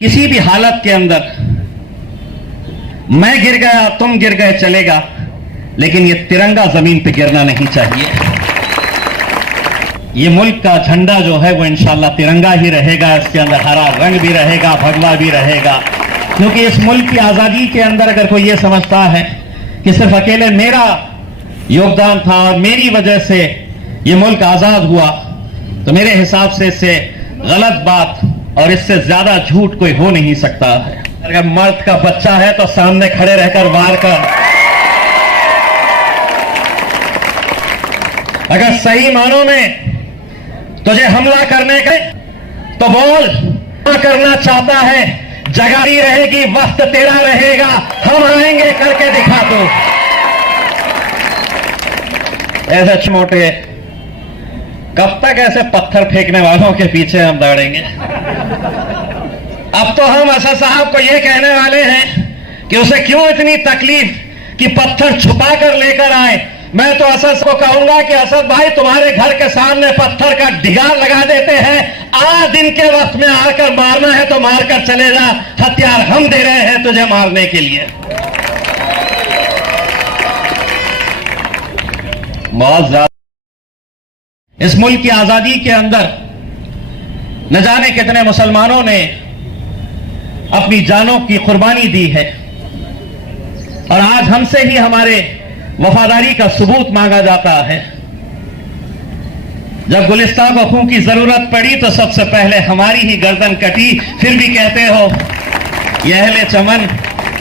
किसी भी हालत के अंदर मैं गिर गया तुम गिर गए चलेगा, लेकिन ये तिरंगा जमीन पे गिरना नहीं चाहिए। ये मुल्क का झंडा जो है वो इंशाअल्लाह तिरंगा ही रहेगा, इसके अंदर हरा रंग भी रहेगा, भगवा भी रहेगा। क्योंकि इस मुल्क की आजादी के अंदर अगर कोई ये समझता है कि सिर्फ अकेले मेरा योगदान था और मेरी वजह से ये मुल्क आजाद हुआ, तो मेरे हिसाब से इससे गलत बात और इससे ज्यादा झूठ कोई हो नहीं सकता है। अगर मर्द का बच्चा है तो सामने खड़े रहकर वार कर, अगर सही मानों में तुझे हमला करने के तो बोल, करना चाहता है जगह ही रहेगी, वक्त तेरा रहेगा, हम आएंगे करके दिखा दो। ऐसे मोटे कब तक ऐसे पत्थर फेंकने वालों के पीछे हम दौड़ेंगे? अब तो हम असद साहब को यह कहने वाले हैं कि उसे क्यों इतनी तकलीफ कि पत्थर छुपा कर लेकर आए। मैं तो असद को कहूंगा कि असद भाई, तुम्हारे घर के सामने पत्थर का ढिगार लगा देते हैं, आज दिन के वक्त में आकर मारना है तो मारकर चले जा, हथियार हम दे रहे हैं तुझे मारने के लिए। बहुत ज्यादा इस मुल्क की आजादी के अंदर न जाने कितने मुसलमानों ने अपनी जानों की कुर्बानी दी है, और आज हमसे ही हमारे वफादारी का सबूत मांगा जाता है। जब गुलिस्तान को खून की जरूरत पड़ी तो सबसे पहले हमारी ही गर्दन कटी, फिर भी कहते हो ये अहले चमन,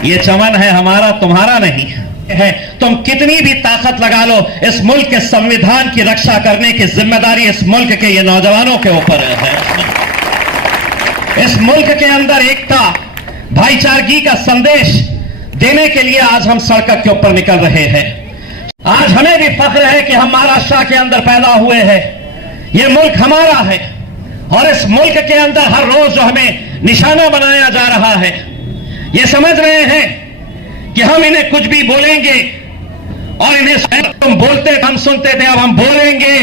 ये चमन है हमारा तुम्हारा नहीं है। तुम कितनी भी ताकत लगा लो, इस मुल्क के संविधान की रक्षा करने की जिम्मेदारी इस मुल्क के ये नौजवानों के ऊपर है। इस मुल्क के अंदर एकता, भाईचारगी का संदेश देने के लिए आज हम सड़क के ऊपर निकल रहे हैं। आज हमें भी फख्र है कि हम महाराष्ट्र के अंदर पैदा हुए हैं, ये मुल्क हमारा है, और इस मुल्क के अंदर हर रोज जो हमें निशाना बनाया जा रहा है, ये समझ रहे हैं कि हम इन्हें कुछ भी बोलेंगे और इन्हें तुम बोलते हम सुनते थे, अब हम बोलेंगे।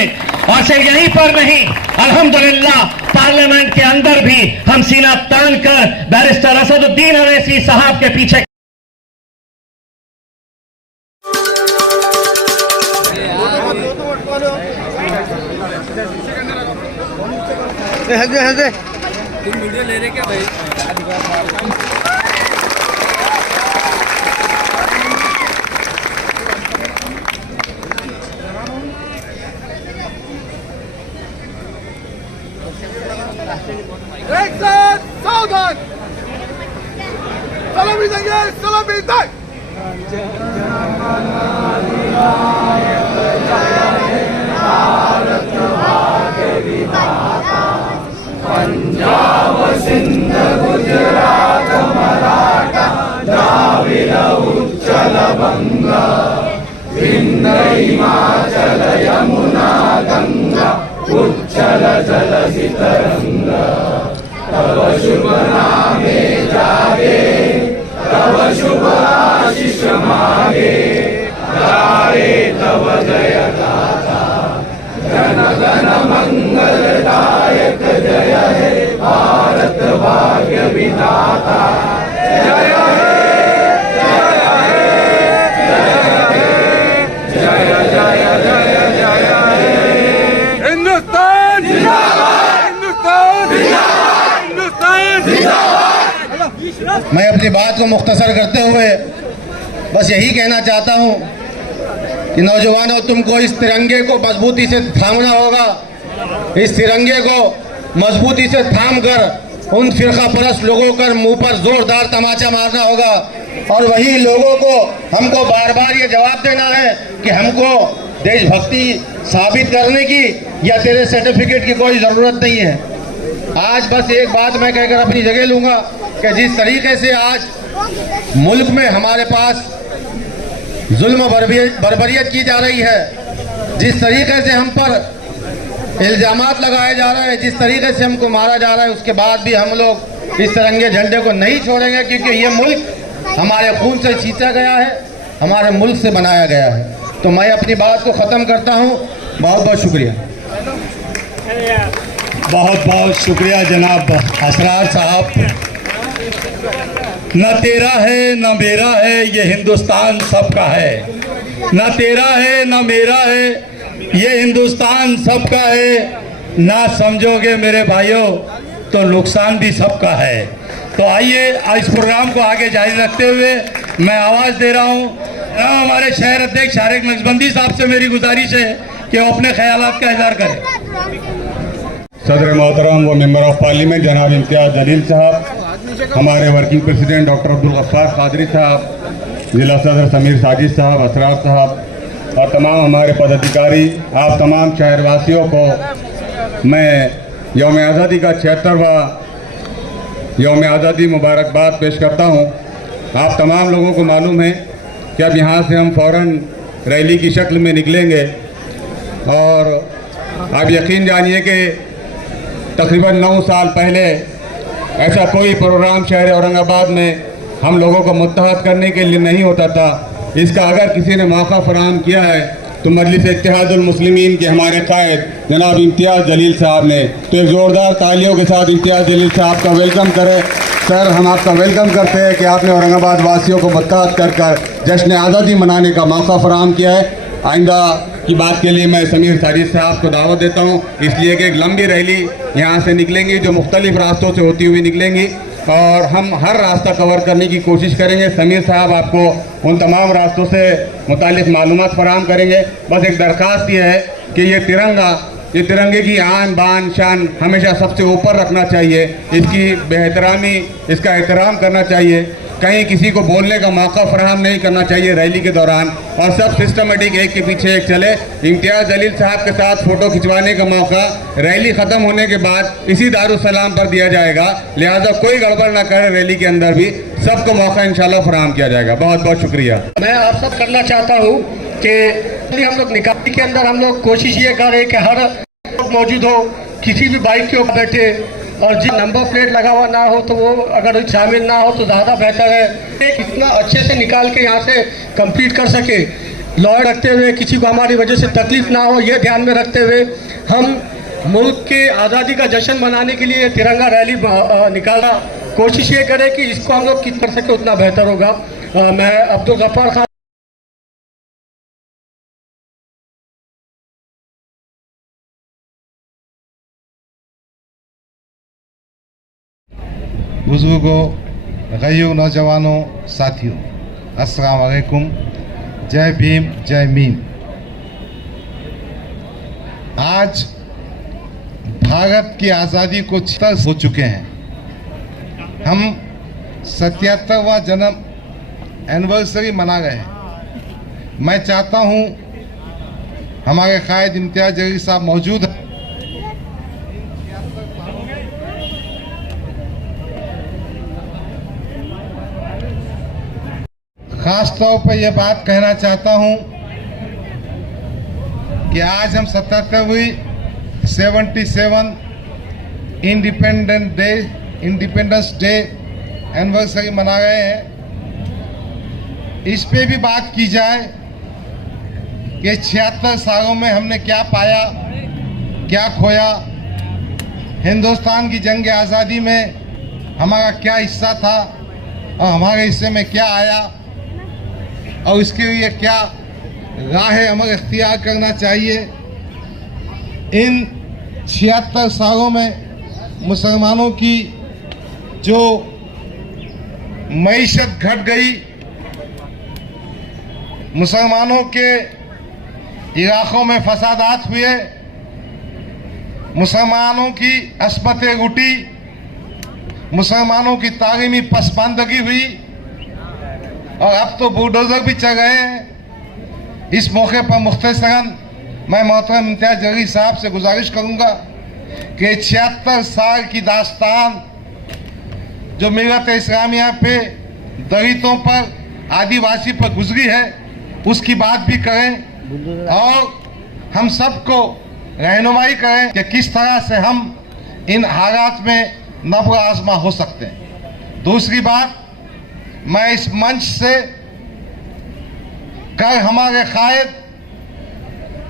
और सिर्फ यहीं पर नहीं, अल्हम्दुलिल्लाह पार्लियामेंट के अंदर भी हम सीना तान कर बैरिस्टर असदुद्दीन अवैसी साहब के पीछे तुम वीडियो ले रहे क्या भाई? सावधान, सलामी देंगे, सलामी दें। पंजाब सिंध गुजरात मराठा द्राविड उच्चल बंग विंध्य हिमाचल यमुना गंगा उच्चल जलधि तरंग। तव शुभ नामे जागे, तव शुभ आशीष मागे, गाए तव जय गाथा। जन गण मंगलदायक जय हे भारत भाग्य विधाता। जय हे जय हे जय हे जय जय जय हे। हिंदुस्तान जिंदाबाद, हिंदुस्तान जिंदाबाद, हिंदुस्तान जिंदाबाद। मैं अपनी बात को मुख्तसर करते हुए बस यही कहना चाहता हूँ कि नौजवानों, तुमको इस तिरंगे को मजबूती से थामना होगा। इस तिरंगे को मजबूती से थाम कर उन फिरका परस्त लोगों के मुंह पर जोरदार तमाचा मारना होगा, और वही लोगों को हमको बार बार ये जवाब देना है कि हमको देशभक्ति साबित करने की या तेरे सर्टिफिकेट की कोई ज़रूरत नहीं है। आज बस एक बात मैं कहकर अपनी जगह लूँगा कि जिस तरीके से आज मुल्क में हमारे पास जुल्म बर्बरियत की जा रही है, जिस तरीके से हम पर इल्जामात लगाए जा रहे हैं, जिस तरीके से हमको मारा जा रहा है, उसके बाद भी हम लोग इस तिरंगे झंडे को नहीं छोड़ेंगे, क्योंकि ये मुल्क हमारे खून से सींचा गया है, हमारे मुल्क से बनाया गया है। तो मैं अपनी बात को ख़त्म करता हूँ। बहुत बहुत शुक्रिया। बहुत बहुत शुक्रिया जनाब असरार साहब। न तेरा है न मेरा है, ये हिंदुस्तान सबका है। न तेरा है न मेरा है, ये हिंदुस्तान सबका है। ना समझोगे मेरे भाइयों तो नुकसान भी सबका है। तो आइए इस प्रोग्राम को आगे जारी रखते हुए मैं आवाज़ दे रहा हूँ हमारे शहर अध्यक्ष शारिक नक्शबंदी साहब से मेरी गुजारिश है कि वो अपने ख्यालात का इज़हार करें। सदर मोहतरम व मेंबर ऑफ पार्लियामेंट जनाब इम्तियाज़ जलील साहब, हमारे working president doctor Abdul Gaffar Qadri साहब, जिला सदर समीर साजिद साहब, असरार साहब और तमाम हमारे पदाधिकारी, आप तमाम शहरवासियों को मैं यौम आज़ादी का 76वां यौम आज़ादी मुबारकबाद पेश करता हूँ। आप तमाम लोगों को मालूम है कि अब यहाँ से हम फ़ौरन रैली की शक्ल में निकलेंगे और आप यकीन जानिए कि तकरीबन 9 साल पहले ऐसा कोई प्रोग्राम शहर औरंगाबाद में हम लोगों को मुत्तहद करने के लिए नहीं होता था। इसका अगर किसी ने मौका फराहम किया है तो मजलिस इत्तेहादुल मुस्लिमीन के हमारे कायद जनाब इम्तियाज़ जलील साहब ने। तो एक ज़ोरदार तालियों के साथ इम्तियाज़ जलील साहब का वेलकम करें। सर, हम आपका वेलकम करते हैं कि आपने औरंगाबाद वासियों को मुत्तहद कर जश्न आज़ादी मनाने का मौका फराहम किया है। आइंदा की बात के लिए मैं समीर साजिद साहब को दावत देता हूँ, इसलिए कि एक लंबी रैली यहाँ से निकलेंगी जो मुख्तलिफ रास्तों से होती हुई निकलेंगी और हम हर रास्ता कवर करने की कोशिश करेंगे। समीर साहब आपको उन तमाम रास्तों से मुतालिक मालूमात फराहम करेंगे। बस एक दरख्वास्त ये है कि ये तिरंगे की आन बान शान हमेशा सबसे ऊपर रखना चाहिए, इसकी बेहतरामी, इसका एहतराम करना चाहिए। कहीं किसी को बोलने का मौका फराहम नहीं करना चाहिए रैली के दौरान और सब सिस्टमेटिक एक के पीछे एक चले। इम्तियाज़ जलील साहब के साथ फ़ोटो खिंचवाने का मौका रैली ख़त्म होने के बाद इसी दारुसलाम पर दिया जाएगा, लिहाजा कोई गड़बड़ ना करे। रैली के अंदर भी सबको मौका इंशाल्लाह फराहम किया जाएगा। बहुत बहुत शुक्रिया। मैं आप सब करना चाहता हूँ कि हम लोग निकाली के अंदर हम लोग कोशिश ये करें कि हर लोग मौजूद हो, किसी भी बाइक के ऊपर बैठे और जिस नंबर प्लेट लगा हुआ ना हो तो वो अगर शामिल ना हो तो ज़्यादा बेहतर है। इतना अच्छे से निकाल के यहाँ से कंप्लीट कर सके, लॉ रखते हुए किसी को हमारी वजह से तकलीफ ना हो, ये ध्यान में रखते हुए हम मुल्क के आज़ादी का जश्न मनाने के लिए तिरंगा रैली निकालना कोशिश ये करें कि इसको हम लोग किस कर सके उतना बेहतर होगा। मैं अब्दुल गफ्फार खान बुजुर्गों, गयूं, नौजवानों, साथियों, अस्सलाम वालेकुम। जय भीम, जय मीम। आज भारत की आज़ादी को 76 हो चुके हैं। हम 77वां जन्म एनिवर्सरी मना रहे हैं। मैं चाहता हूं हमारे कायद इम्तियाज़ जलील साहब मौजूद हैं। खास तौर पर यह बात कहना चाहता हूं कि आज हम 77 इंडिपेंडेंस डे एनिवर्सरी मना रहे हैं। इस पे भी बात की जाए कि 76 सालों में हमने क्या पाया, क्या खोया, हिंदुस्तान की जंग आज़ादी में हमारा क्या हिस्सा था और हमारे हिस्से में क्या आया और इसके लिए क्या राह अमल इख्तियार करना चाहिए। इन 76 सालों में मुसलमानों की जो मईशत घट गई, मुसलमानों के इलाकों में फसादात हुए, मुसलमानों की अस्मतें उठी, मुसलमानों की तालीमी पसमानदगी हुई और अब तो बुलडोजर भी चल रहे हैं। इस मौके पर मुख्तसरन मैं मोहतरम इम्तियाज़ जलील साहब से गुजारिश करूंगा कि 76 साल की दास्तान जो मिलत इस्लामिया पे दलितों पर, आदिवासी पर गुजरी है, उसकी बात भी करें और हम सबको रहनुमाई करें कि किस तरह से हम इन हालात में नब्र आज़मा हो सकते हैं। दूसरी बात, मैं इस मंच से कल हमारे कायद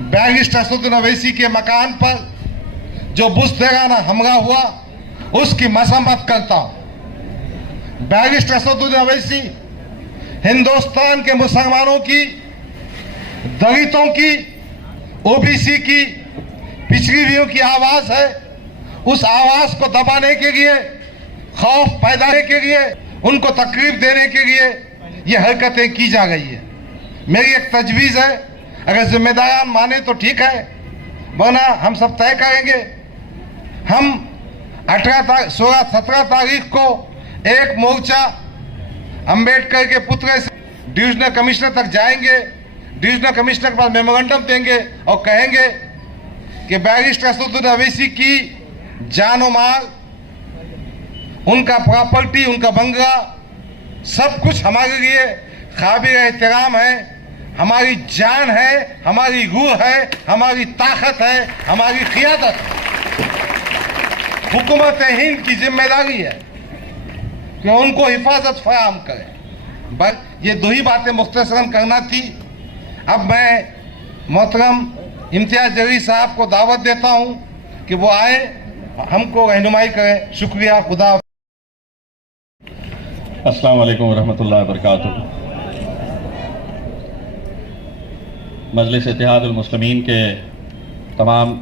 बैरिस्टर असदुद्दीन ओवैसी के मकान पर जो बुज़दिलाना हमला हुआ उसकी मजम्मत करता हूँ। बैरिस्टर असदुद्दीन अवैसी हिंदुस्तान के मुसलमानों की, दलितों की, ओबीसी की, पिछड़ी हुइयों की आवाज है। उस आवाज को दबाने के लिए, खौफ पैदा करने के लिए, उनको तकलीफ देने के लिए ये हरकतें की जा रही है। मेरी एक तजवीज़ है, अगर जिम्मेदारान माने तो ठीक है, वरना हम सब तय करेंगे। हम 17 तारीख को एक मोर्चा अंबेडकर के पुतले से डिविजनल कमिश्नर तक जाएंगे। डिविजनल कमिश्नर के पास मेमोरेंडम देंगे और कहेंगे कि बैरिस्टर असदुद्दीन अवैसी की जानो माल, उनका प्रॉपर्टी, उनका बंगला, सब कुछ हमारे लिए काबिल एहतराम है, हमारी जान है, हमारी रूह है, हमारी ताकत है, हमारी क़ियादत है। हुकूमत हिंद की जिम्मेदारी है कि उनको हिफाजत फराहम करें। बस ये दो ही बातें मुख्तसरन करना थी। अब मैं मोहतरम इम्तियाज जलील साहब को दावत देता हूं कि वो आए, हमको रहनुमाई करें। शुक्रिया। खुदा। अस्सलाम वालेकुम रहमतुल्लाहि व बरकातुहू। मजलिस इत्तेहादुल मुस्लिमीन के तमाम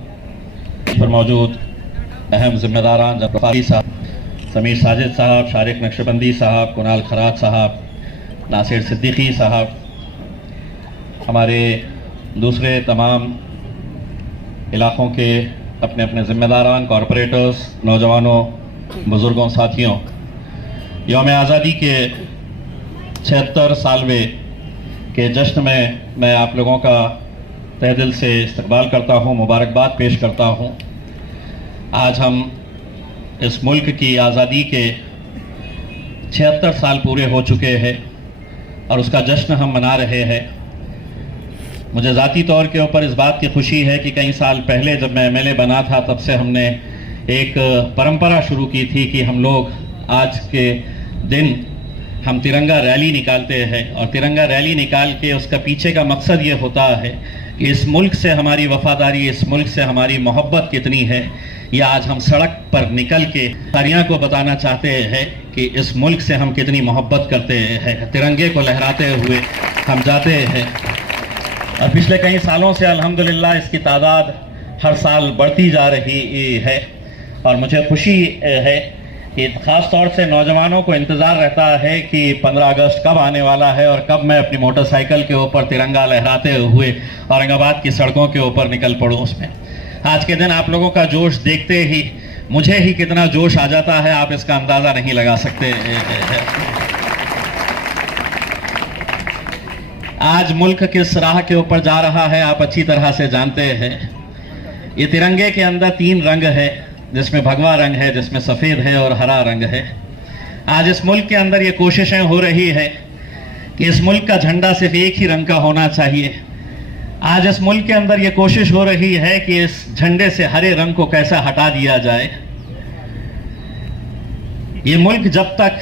पर मौजूद अहम जिम्मेदारान जफ़ारी साहब, समीर साजिद साहब, शारिक नक्शबंदी साहब, कुनाल खराज साहब, नासिर सिद्दीकी साहब, हमारे दूसरे तमाम इलाक़ों के अपने अपने ज़िम्मेदारान, कॉरपोरेटर्स, नौजवानों, बुज़ुर्गों, साथियों, यौम आज़ादी के 76 सालवे के जश्न में मैं आप लोगों का तहे दिल से इस्तकबाल करता हूँ, मुबारकबाद पेश करता हूँ। आज हम इस मुल्क की आज़ादी के 76 साल पूरे हो चुके हैं और उसका जश्न हम मना रहे हैं। मुझे ज़ाती तौर के ऊपर इस बात की खुशी है कि कई साल पहले जब मैं MLA बना था, तब से हमने एक परंपरा शुरू की थी कि हम लोग आज के दिन हम तिरंगा रैली निकालते हैं, और तिरंगा रैली निकाल के उसका पीछे का मकसद ये होता है कि इस मुल्क से हमारी वफादारी, इस मुल्क से हमारी मोहब्बत कितनी है, या आज हम सड़क पर निकल के सारियाँ को बताना चाहते हैं कि इस मुल्क से हम कितनी मोहब्बत करते हैं। तिरंगे को लहराते हुए हम जाते हैं और पिछले कई सालों से अल्हम्दुलिल्लाह इसकी तादाद हर साल बढ़ती जा रही है। और मुझे खुशी है कि ख़ास तौर से नौजवानों को इंतज़ार रहता है कि 15 अगस्त कब आने वाला है और कब मैं अपनी मोटरसाइकिल के ऊपर तिरंगा लहराते हुए औरंगाबाद की सड़कों के ऊपर निकल पड़ूँ। उसमें आज के दिन आप लोगों का जोश देखते ही मुझे ही कितना जोश आ जाता है, आप इसका अंदाज़ा नहीं लगा सकते। आज मुल्क किस राह के ऊपर जा रहा है आप अच्छी तरह से जानते हैं। ये तिरंगे के अंदर 3 रंग है, जिसमें भगवा रंग है, जिसमें सफ़ेद है और हरा रंग है। आज इस मुल्क के अंदर ये कोशिशें हो रही है कि इस मुल्क का झंडा सिर्फ एक ही रंग का होना चाहिए। आज इस मुल्क के अंदर ये कोशिश हो रही है कि इस झंडे से हरे रंग को कैसा हटा दिया जाए। ये मुल्क जब तक,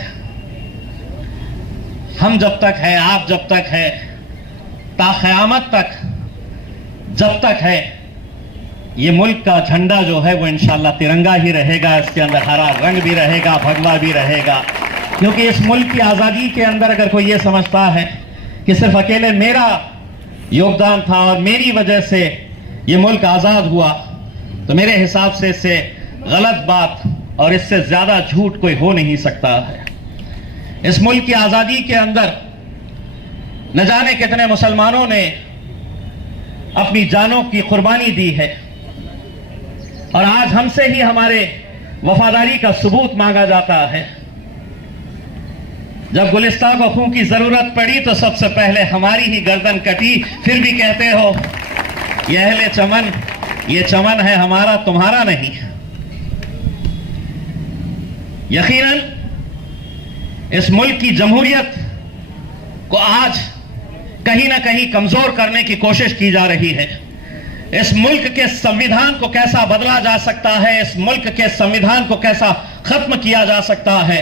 हम जब तक है, आप जब तक है, ता क़यामत तक जब तक है, ये मुल्क का झंडा जो है वो इंशाअल्लाह तिरंगा ही रहेगा। इसके अंदर हरा रंग भी रहेगा, भगवा भी रहेगा। क्योंकि इस मुल्क की आज़ादी के अंदर अगर कोई ये समझता है कि सिर्फ अकेले मेरा योगदान था और मेरी वजह से ये मुल्क आज़ाद हुआ, तो मेरे हिसाब से इससे गलत बात और इससे ज़्यादा झूठ कोई हो नहीं सकता है। इस मुल्क की आज़ादी के अंदर न जाने कितने मुसलमानों ने अपनी जानों की कुर्बानी दी है, और आज हमसे ही हमारे वफादारी का सबूत मांगा जाता है। जब गुलिस्तान को खून की जरूरत पड़ी तो सबसे पहले हमारी ही गर्दन कटी, फिर भी कहते हो ये अहले चमन, ये चमन है हमारा तुम्हारा नहीं। यकीनन इस मुल्क की जमहूरियत को आज कहीं ना कहीं कमजोर करने की कोशिश की जा रही है। इस मुल्क के संविधान को कैसा बदला जा सकता है, इस मुल्क के संविधान को कैसा खत्म किया जा सकता है,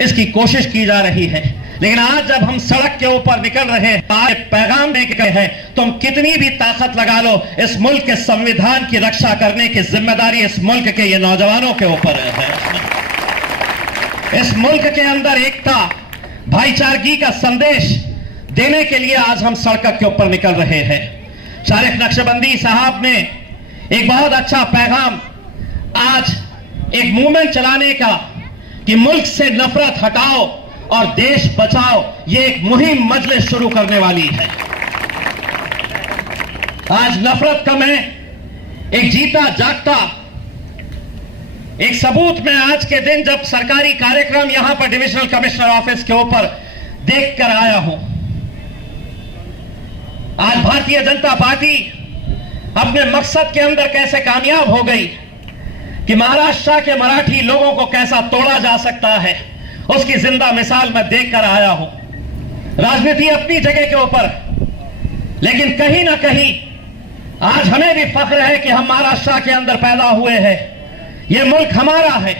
इसकी कोशिश की जा रही है। लेकिन आज जब हम सड़क के ऊपर निकल रहे हैं, आज पैगाम दे के हैं, तुम कितनी भी ताकत लगा लो, इस मुल्क के संविधान की रक्षा करने की जिम्मेदारी इस मुल्क के ये नौजवानों के ऊपर है। इस मुल्क के अंदर एकता, भाईचारगी का संदेश देने के लिए आज हम सड़क के ऊपर निकल रहे हैं। शारिक नक्शबंदी साहब ने एक बहुत अच्छा पैगाम आज एक मूवमेंट चलाने का कि मुल्क से नफरत हटाओ और देश बचाओ, ये एक मुहिम मजलिस शुरू करने वाली है। आज नफरत कम है, एक जीता जागता एक सबूत में आज के दिन जब सरकारी कार्यक्रम यहां पर डिविजनल कमिश्नर ऑफिस के ऊपर देखकर आया हूं। आज भारतीय जनता पार्टी अपने मकसद के अंदर कैसे कामयाब हो गई कि महाराष्ट्र के मराठी लोगों को कैसा तोड़ा जा सकता है, उसकी जिंदा मिसाल मैं देखकर आया हूं। राजनीति अपनी जगह के ऊपर, लेकिन कहीं ना कहीं आज हमें भी फख्र है कि हम महाराष्ट्र के अंदर पैदा हुए हैं। यह मुल्क हमारा है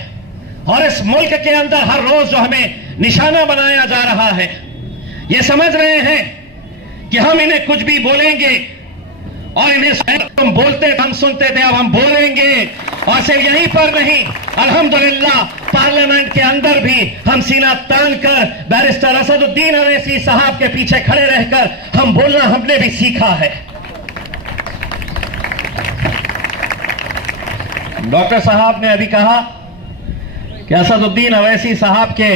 और इस मुल्क के अंदर हर रोज जो हमें निशाना बनाया जा रहा है, ये समझ रहे हैं कि हम इन्हें कुछ भी बोलेंगे और इन्हें तुम बोलते हम सुनते थे, अब हम बोलेंगे। और सिर्फ यहीं पर नहीं, अल्हम्दुलिल्लाह पार्लियामेंट के अंदर भी हम सीना तान कर बैरिस्टर असदुद्दीन अवैसी साहब के पीछे खड़े रहकर हम बोलना हमने भी सीखा है। डॉक्टर साहब ने अभी कहा कि असदुद्दीन अवैसी साहब के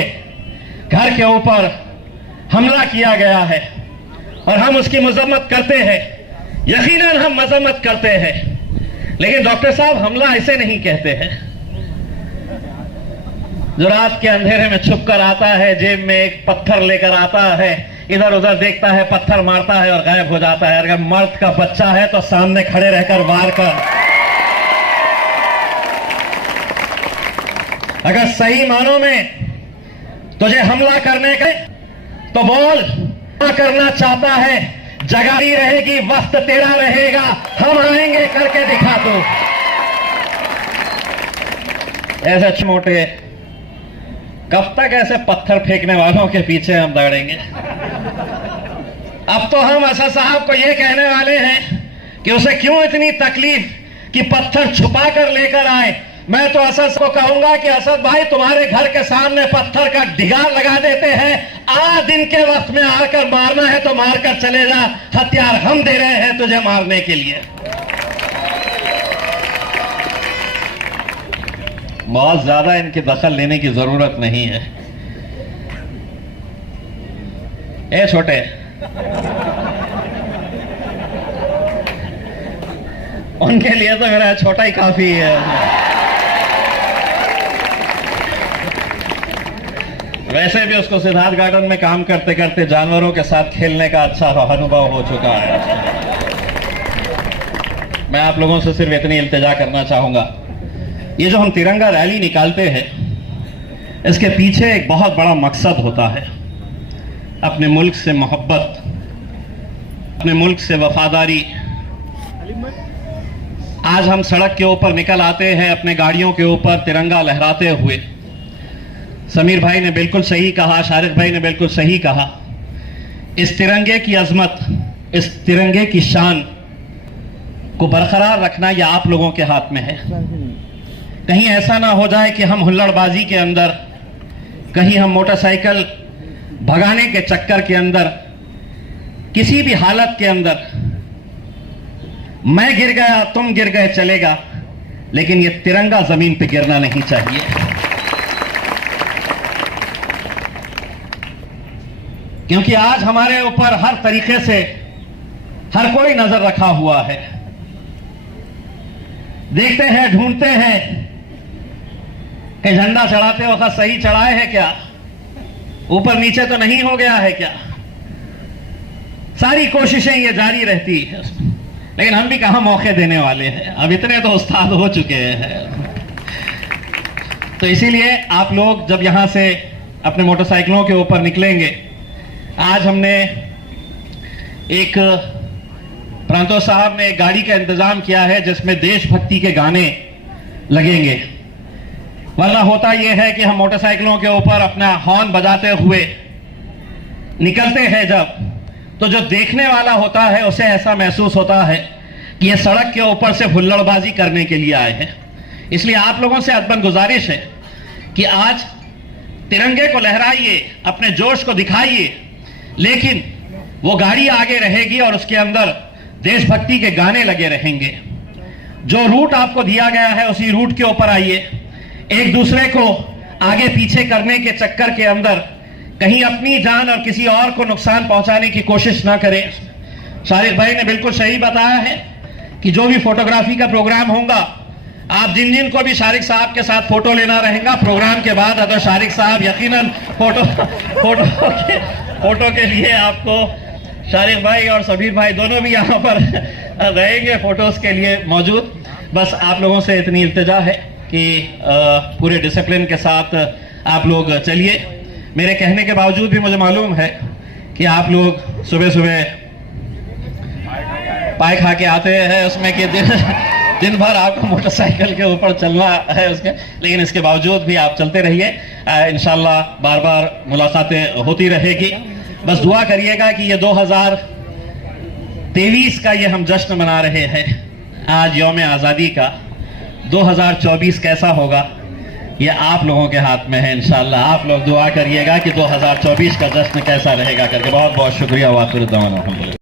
घर के ऊपर हमला किया गया है और हम उसकी मजम्मत करते हैं। यकीनन हम मजम्मत करते हैं, लेकिन डॉक्टर साहब हमला ऐसे नहीं कहते हैं। जो रात के अंधेरे में छुप कर आता है, जेब में एक पत्थर लेकर आता है, इधर उधर देखता है, पत्थर मारता है और गायब हो जाता है। अगर मर्द का बच्चा है तो सामने खड़े रहकर वार कर। अगर सही मानों में तुझे हमला करने के तो बोल, क्या करना चाहता है, जगह ही रहेगी, वक्त तेरा रहेगा, हम आएंगे, करके दिखा दो। ऐसे मोटे कब तक ऐसे पत्थर फेंकने वालों के पीछे हम दौड़ेंगे? अब तो हम असद साहब को यह कहने वाले हैं कि उसे क्यों इतनी तकलीफ कि पत्थर छुपा कर लेकर आए। मैं तो असद को कहूंगा कि असद भाई, तुम्हारे घर के सामने पत्थर का ढिगार लगा देते हैं, आज दिन के वक्त में आकर मारना है तो मारकर चले जा, हथियार हम दे रहे हैं तुझे मारने के लिए। बहुत ज्यादा इनकी दखल लेने की जरूरत नहीं है। ए छोटे, उनके लिए तो मेरा छोटा ही काफी है। वैसे भी उसको सिद्धार्थ गार्डन में काम करते करते जानवरों के साथ खेलने का अच्छा अनुभव हो चुका है। मैं आप लोगों से सिर्फ इतनी इल्तिजा करना चाहूंगा, ये जो हम तिरंगा रैली निकालते हैं, इसके पीछे एक बहुत बड़ा मकसद होता है। अपने मुल्क से मोहब्बत, अपने मुल्क से वफादारी। आज हम सड़क के ऊपर निकल आते हैं अपने गाड़ियों के ऊपर तिरंगा लहराते हुए। समीर भाई ने बिल्कुल सही कहा, शारिक भाई ने बिल्कुल सही कहा। इस तिरंगे की अजमत, इस तिरंगे की शान को बरकरार रखना यह आप लोगों के हाथ में है। कहीं ऐसा ना हो जाए कि हम हुल्लड़बाजी के अंदर, कहीं हम मोटरसाइकिल भगाने के चक्कर के अंदर, किसी भी हालत के अंदर मैं गिर गया तुम गिर गए चलेगा, लेकिन यह तिरंगा जमीन पे गिरना नहीं चाहिए। क्योंकि आज हमारे ऊपर हर तरीके से हर कोई नजर रखा हुआ है। देखते हैं, ढूंढते हैं कि झंडा चढ़ाते वक्त सही चढ़ाए है क्या, ऊपर नीचे तो नहीं हो गया है क्या। सारी कोशिशें ये जारी रहती है, लेकिन हम भी कहां मौके देने वाले हैं। अब इतने तो उस्ताद हो चुके हैं। तो इसीलिए आप लोग जब यहां से अपने मोटरसाइकिलों के ऊपर निकलेंगे, आज हमने एक प्रांतो साहब ने एक गाड़ी का इंतजाम किया है जिसमें देशभक्ति के गाने लगेंगे। वरना होता यह है कि हम मोटरसाइकिलों के ऊपर अपना हॉर्न बजाते हुए निकलते हैं जब, तो जो देखने वाला होता है उसे ऐसा महसूस होता है कि यह सड़क के ऊपर से हुल्लड़बाजी करने के लिए आए हैं। इसलिए आप लोगों से अदबन गुजारिश है कि आज तिरंगे को लहराइए, अपने जोश को दिखाइए, लेकिन वो गाड़ी आगे रहेगी और उसके अंदर देशभक्ति के गाने लगे रहेंगे। जो रूट आपको दिया गया है उसी रूट के ऊपर आइए। एक दूसरे को आगे पीछे करने के चक्कर के अंदर कहीं अपनी जान और किसी और को नुकसान पहुंचाने की कोशिश ना करें। शारिक भाई ने बिल्कुल सही बताया है कि जो भी फोटोग्राफी का प्रोग्राम होगा, आप जिन जिन को भी शारिक साहब के साथ फोटो लेना रहेगा प्रोग्राम के बाद, तो शारिक साहब यकीनन फोटो के लिए आपको शारिक भाई और सबीर भाई दोनों भी यहाँ पर रहेंगे फोटोज के लिए मौजूद। बस आप लोगों से इतनी इल्तिजा है कि पूरे डिसिप्लिन के साथ आप लोग चलिए। मेरे कहने के बावजूद भी मुझे मालूम है कि आप लोग सुबह सुबह पाए खा के आते हैं उसमें कि दिन भर आपको मोटरसाइकिल के ऊपर चलना है उसके, लेकिन इसके बावजूद भी आप चलते रहिए। इंशाल्लाह बार बार मुलाकातें होती रहेगी। बस दुआ करिएगा कि ये 2023 का ये हम जश्न मना रहे हैं आज यौम आज़ादी का, 2024 कैसा होगा ये आप लोगों के हाथ में है। इंशाल्लाह आप लोग दुआ करिएगा कि 2024 का जश्न कैसा रहेगा करके। बहुत बहुत शुक्रिया। वाखिर दवाना।